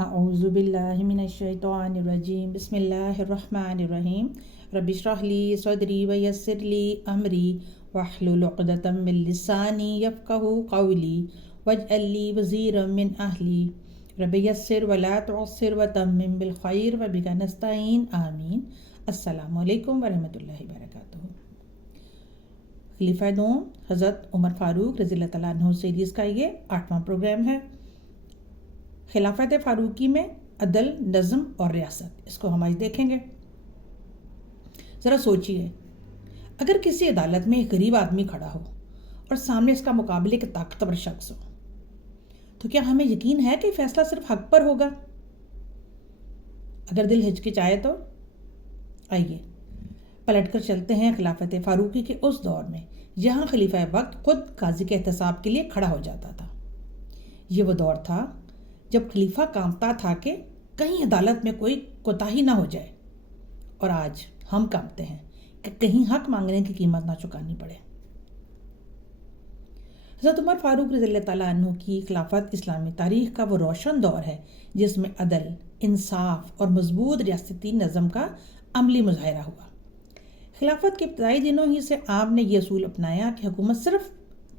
اعوذ باللہ من الشیطان الرجیم بسم اللہ الرحمن الرحیم رب اشرح لی صدری ویسر لی امری واحلل عقدۃ من لسانی یفقہوا قولی واجعل لی وزیرا من اہلی رب یسر ولا تعسر وتمم بالخیر وبک نستعین آمین۔ السلام علیکم ورحمۃ اللہ وبرکاتہ۔ خلیفہ دوم حضرت عمر فاروق رضی اللہ تعالیٰ عنہ سیریز کا یہ 8واں پروگرام ہے۔ خلافت فاروقی میں عدل، نظم اور ریاست، اس کو ہم آج دیکھیں گے۔ ذرا سوچئے، اگر کسی عدالت میں ایک غریب آدمی کھڑا ہو اور سامنے اس کا مقابلے ایک طاقتور شخص ہو، تو کیا ہمیں یقین ہے کہ فیصلہ صرف حق پر ہوگا؟ اگر دل ہچکچائے تو آئیے پلٹ کر چلتے ہیں خلافت فاروقی کے اس دور میں جہاں خلیفہ وقت خود قاضی کے احتساب کے لیے کھڑا ہو جاتا تھا۔ یہ وہ دور تھا جب خلیفہ کانپتا تھا کہ کہیں عدالت میں کوئی کوتاہی نہ ہو جائے، اور آج ہم کانپتے ہیں کہ کہیں حق مانگنے کی قیمت نہ چکانی پڑے۔ حضرت عمر فاروق رضی اللہ تعالیٰ عنہ کی خلافت اسلامی تاریخ کا وہ روشن دور ہے جس میں عدل، انصاف اور مضبوط ریاستی نظم کا عملی مظاہرہ ہوا۔ خلافت کے ابتدائی دنوں ہی سے آپ نے یہ اصول اپنایا کہ حکومت صرف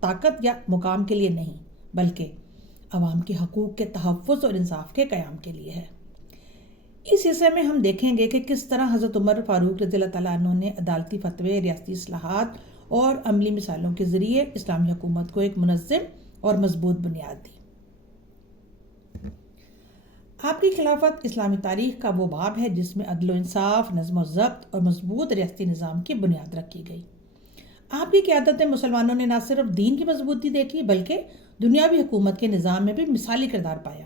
طاقت یا مقام کے لیے نہیں، بلکہ عوام کے حقوق کے تحفظ اور انصاف کے قیام کے لیے ہے۔ اس حصے میں ہم دیکھیں گے کہ کس طرح حضرت عمر فاروق رضی اللہ تعالیٰ عنہ نے عدالتی فتوے، ریاستی اصلاحات اور عملی مثالوں کے ذریعے اسلامی حکومت کو ایک منظم اور مضبوط بنیاد دی۔ آپ کی خلافت اسلامی تاریخ کا وہ باب ہے جس میں عدل و انصاف، نظم و ضبط اور مضبوط ریاستی نظام کی بنیاد رکھی گئی۔ آپ کی قیادت میں مسلمانوں نے نہ صرف دین کی مضبوطی دیکھی بلکہ دنیاوی حکومت کے نظام میں بھی مثالی کردار پایا۔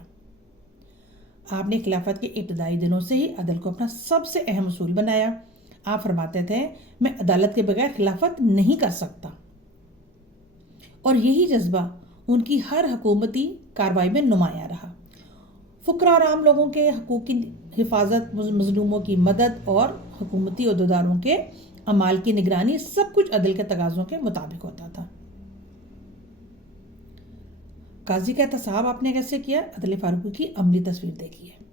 آپ نے خلافت کے ابتدائی دنوں سے ہی عدل کو اپنا سب سے اہم اصول بنایا۔ آپ فرماتے تھے، میں عدالت کے بغیر خلافت نہیں کر سکتا، اور یہی جذبہ ان کی ہر حکومتی کارروائی میں نمایاں رہا۔ فقراء اور عام لوگوں کے حقوق کی حفاظت، مظلوموں کی مدد اور حکومتی عہدیداروں کے اعمال کی نگرانی، سب کچھ عدل کے تقاضوں کے مطابق ہوتا تھا۔ قاضی کا احتساب آپ نے کیسے کیا؟ عدل فاروقی کی عملی تصویر دیکھی ہے۔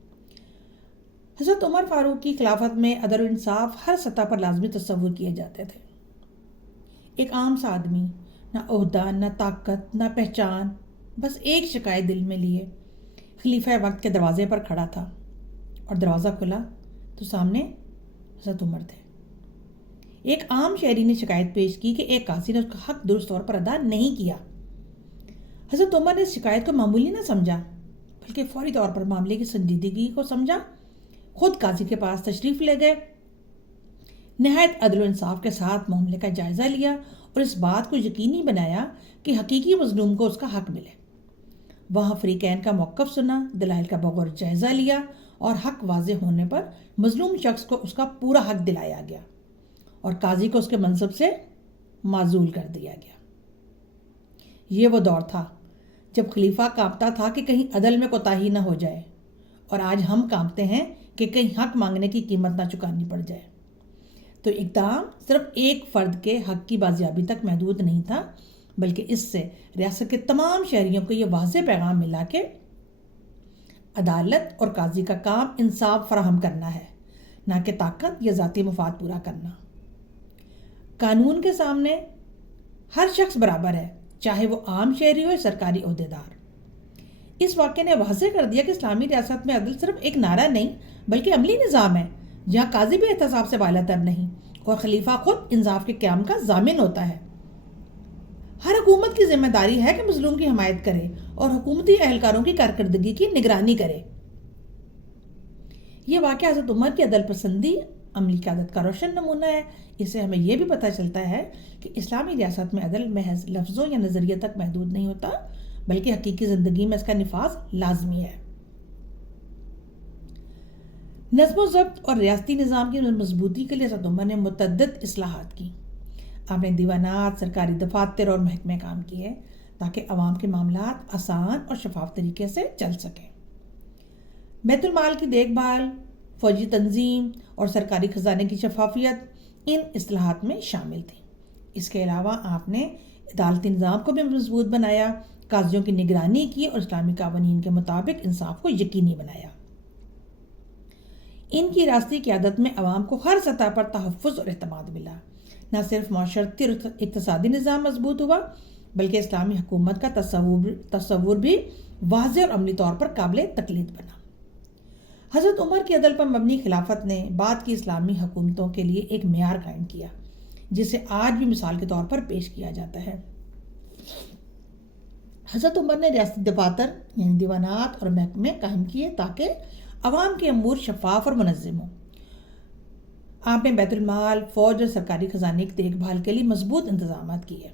حضرت عمر فاروق کی خلافت میں عدل و انصاف ہر سطح پر لازمی تصور کیے جاتے تھے۔ ایک عام سا آدمی، نہ عہدہ، نہ طاقت، نہ پہچان، بس ایک شکایت دل میں لیے خلیفہ وقت کے دروازے پر کھڑا تھا، اور دروازہ کھلا تو سامنے حضرت عمر تھے۔ ایک عام شہری نے شکایت پیش کی کہ ایک قاضی نے اس کا حق درست طور پر ادا نہیں کیا۔ حضرت عمر نے اس شکایت کو معمولی نہ سمجھا، بلکہ فوری طور پر معاملے کی سنجیدگی کو سمجھا، خود قاضی کے پاس تشریف لے گئے، نہایت عدل و انصاف کے ساتھ معاملے کا جائزہ لیا اور اس بات کو یقینی بنایا کہ حقیقی مظلوم کو اس کا حق ملے۔ وہاں فریقین کا موقف سنا، دلائل کا بغور جائزہ لیا، اور حق واضح ہونے پر مظلوم شخص کو اس کا پورا حق دلایا گیا، اور قاضی کو اس کے منصب سے معزول کر دیا گیا۔ یہ وہ دور تھا جب خلیفہ کانپتا تھا کہ کہیں عدل میں کوتاہی نہ ہو جائے، اور آج ہم کانپتے ہیں کہ کہیں حق مانگنے کی قیمت نہ چکانی پڑ جائے۔ تو اقدام صرف ایک فرد کے حق کی بازیابی تک محدود نہیں تھا، بلکہ اس سے ریاست کے تمام شہریوں کو یہ واضح پیغام ملا کہ عدالت اور قاضی کا کام انصاف فراہم کرنا ہے، نہ کہ طاقت یا ذاتی مفاد پورا کرنا۔ قانون کے سامنے ہر شخص برابر ہے، چاہے وہ عام شہری ہو یا سرکاری عہدیدار۔ اس واقعے نے واضح کر دیا کہ اسلامی ریاست میں عدل صرف ایک نعرہ نہیں بلکہ عملی نظام ہے، جہاں قاضی بھی احتساب سے بالا تر نہیں، اور خلیفہ خود انصاف کے قیام کا ضامن ہوتا ہے۔ ہر حکومت کی ذمہ داری ہے کہ مظلوم کی حمایت کرے اور حکومتی اہلکاروں کی کارکردگی کی نگرانی کرے۔ یہ واقعہ حضرت عمر کی عدل پسندی، عملی قیادت کا روشن نمونہ ہے۔ اس سے ہمیں یہ بھی پتہ چلتا ہے کہ اسلامی ریاست میں عدل محض لفظوں یا نظریے تک محدود نہیں ہوتا، بلکہ حقیقی زندگی میں اس کا نفاذ لازمی ہے۔ نظم و ضبط اور ریاستی نظام کی مضبوطی کے لیے حضرت عمر نے متعدد اصلاحات کی۔ آپ نے دیوانات، سرکاری دفاتر اور محکمے کام کیے تاکہ عوام کے معاملات آسان اور شفاف طریقے سے چل سکیں۔ بیت المال کی دیکھ بھال، فوجی تنظیم اور سرکاری خزانے کی شفافیت ان اصلاحات میں شامل تھی۔ اس کے علاوہ آپ نے عدالتی نظام کو بھی مضبوط بنایا، قاضیوں کی نگرانی کی اور اسلامی قوانین کے مطابق انصاف کو یقینی بنایا۔ ان کی ریاستی قیادت میں عوام کو ہر سطح پر تحفظ اور اعتماد ملا۔ نہ صرف معاشرتی اور اقتصادی نظام مضبوط ہوا بلکہ اسلامی حکومت کا تصور بھی واضح اور عملی طور پر قابل تقلید بنا۔ حضرت عمر کی عدل پر مبنی خلافت نے بعد کی اسلامی حکومتوں کے لیے ایک معیار قائم کیا جسے آج بھی مثال کے طور پر پیش کیا جاتا ہے۔ حضرت عمر نے ریاستی دفاتر یعنی دیوانات اور محکمے قائم کیے تاکہ عوام کے امور شفاف اور منظم ہوں۔ آپ نے بیت المال، فوج اور سرکاری خزانے کی دیکھ بھال کے لیے مضبوط انتظامات کیے۔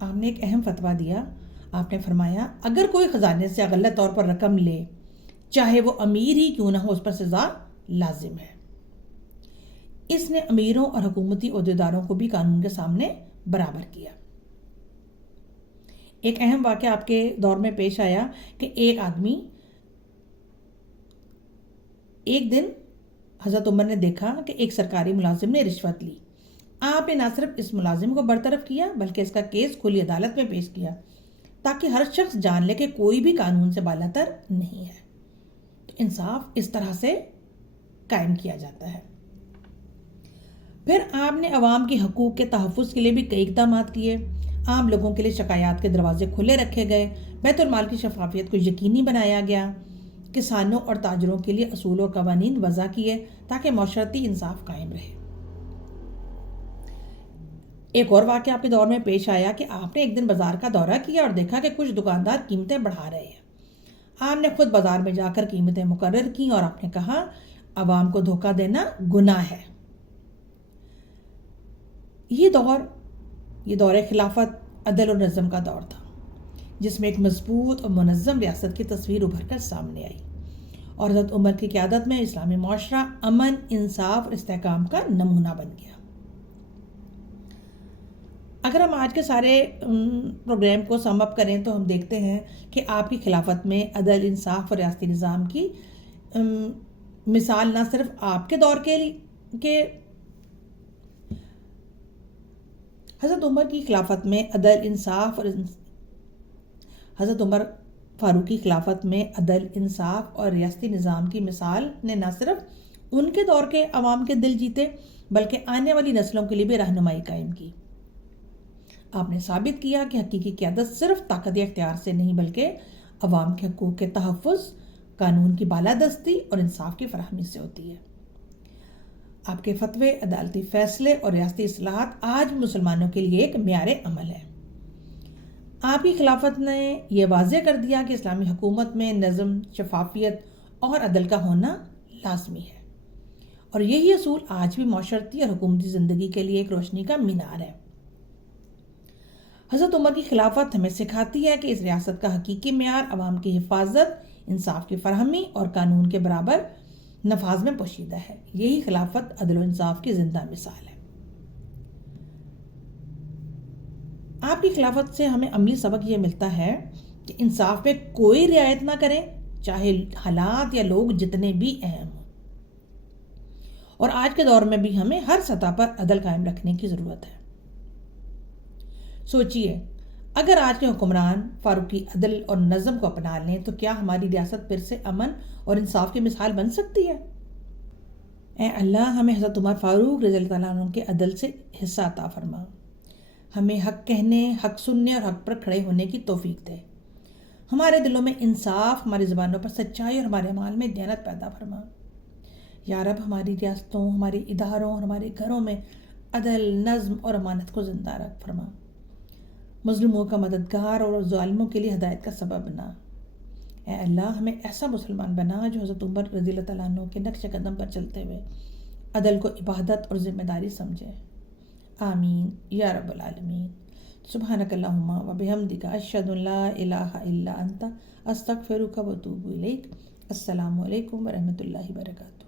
آپ نے ایک اہم فتویٰ دیا۔ آپ نے فرمایا اگر کوئی خزانے سے غلط طور پر رقم لے چاہے وہ امیر ہی کیوں نہ ہو اس پر سزا لازم ہے۔ اس نے امیروں اور حکومتی عہدیداروں کو بھی قانون کے سامنے برابر کیا۔ ایک اہم واقعہ آپ کے دور میں پیش آیا کہ ایک دن حضرت عمر نے دیکھا کہ ایک سرکاری ملازم نے رشوت لی۔ آپ نے نہ صرف اس ملازم کو برطرف کیا بلکہ اس کا کیس کھلی عدالت میں پیش کیا تاکہ ہر شخص جان لے کہ کوئی بھی قانون سے بالاتر نہیں ہے۔ تو انصاف اس طرح سے قائم کیا جاتا ہے۔ پھر آپ نے عوام کے حقوق کے تحفظ کے لیے بھی کئی اقدامات کیے۔ عام لوگوں کے لیے شکایات کے دروازے کھلے رکھے گئے، بیت المال کی شفافیت کو یقینی بنایا گیا، کسانوں اور تاجروں کے لیے اصول اور قوانین وضع کیے تاکہ معاشرتی انصاف قائم رہے۔ ایک اور واقعہ آپ کے دور میں پیش آیا کہ آپ نے ایک دن بازار کا دورہ کیا اور دیکھا کہ کچھ دکاندار قیمتیں بڑھا رہے ہیں۔ آپ نے خود بازار میں جا کر قیمتیں مقرر کیں اور آپ نے کہا عوام کو دھوکہ دینا گناہ ہے۔ یہ دور خلافت، عدل اور نظم کا دور تھا جس میں ایک مضبوط اور منظم ریاست کی تصویر ابھر کر سامنے آئی اور حضرت عمر کی قیادت میں اسلامی معاشرہ امن، انصاف اور استحکام کا نمونہ بن گیا۔ اگر ہم آج کے سارے پروگرام کو سم اپ کریں تو ہم دیکھتے ہیں کہ آپ کی خلافت میں عدل، انصاف اور ریاستی نظام کی مثال نہ صرف آپ کے دور کے حضرت عمر کی خلافت میں عدل، انصاف اور حضرت عمر فاروق کی خلافت میں عدل، انصاف اور ریاستی نظام کی مثال نے نہ صرف ان کے دور کے عوام کے دل جیتے بلکہ آنے والی نسلوں کے لیے بھی رہنمائی قائم کی۔ آپ نے ثابت کیا کہ حقیقی قیادت صرف طاقت یا اختیار سے نہیں بلکہ عوام کے حقوق کے تحفظ، قانون کی بالادستی اور انصاف کی فراہمی سے ہوتی ہے۔ آپ کے فتوے، عدالتی فیصلے اور ریاستی اصلاحات آج مسلمانوں کے لیے ایک معیار عمل ہے۔ آپ کی خلافت نے یہ واضح کر دیا کہ اسلامی حکومت میں نظم، شفافیت اور عدل کا ہونا لازمی ہے، اور یہی اصول آج بھی معاشرتی اور حکومتی زندگی کے لیے ایک روشنی کا مینار ہے۔ حضرت عمر کی خلافت ہمیں سکھاتی ہے کہ اس ریاست کا حقیقی معیار عوام کی حفاظت، انصاف کی فراہمی اور قانون کے برابر نفاذ میں پوشیدہ ہے۔ یہی خلافت عدل و انصاف کی زندہ مثال ہے۔ آپ کی خلافت سے ہمیں عملی سبق یہ ملتا ہے کہ انصاف میں کوئی رعایت نہ کریں چاہے حالات یا لوگ جتنے بھی اہم ہوں، اور آج کے دور میں بھی ہمیں ہر سطح پر عدل قائم رکھنے کی ضرورت ہے۔ سوچئے اگر آج کے حکمران فاروقی عدل اور نظم کو اپنا لیں تو کیا ہماری ریاست پھر سے امن اور انصاف کی مثال بن سکتی ہے؟ اے اللہ ہمیں حضرت عمر فاروق رضی اللہ تعالیٰ عنہ کے عدل سے حصہ عطا فرما، ہمیں حق کہنے، حق سننے اور حق پر کھڑے ہونے کی توفیق دے، ہمارے دلوں میں انصاف، ہماری زبانوں پر سچائی اور ہمارے اعمال میں دیانت پیدا فرما۔ یا رب ہماری ریاستوں، ہمارے اداروں اور ہمارے گھروں میں عدل، نظم اور امانت کو زندہ رکھ فرما، مظلوموں کا مددگار اور ظالموں کے لیے ہدایت کا سبب بنا۔ اے اللہ ہمیں ایسا مسلمان بنا جو حضرت عمر رضی اللہ تعالیٰ عنہ کے نقش قدم پر چلتے ہوئے عدل کو عبادت اور ذمہ داری سمجھے۔ آمین یا رب العالمین۔ سبحانک اللہم و بحمدک، اشہد ان لا الہ الا انت، استغفرک و اتوب الیک۔ السلام علیکم ورحمۃ اللہ وبرکاتہ۔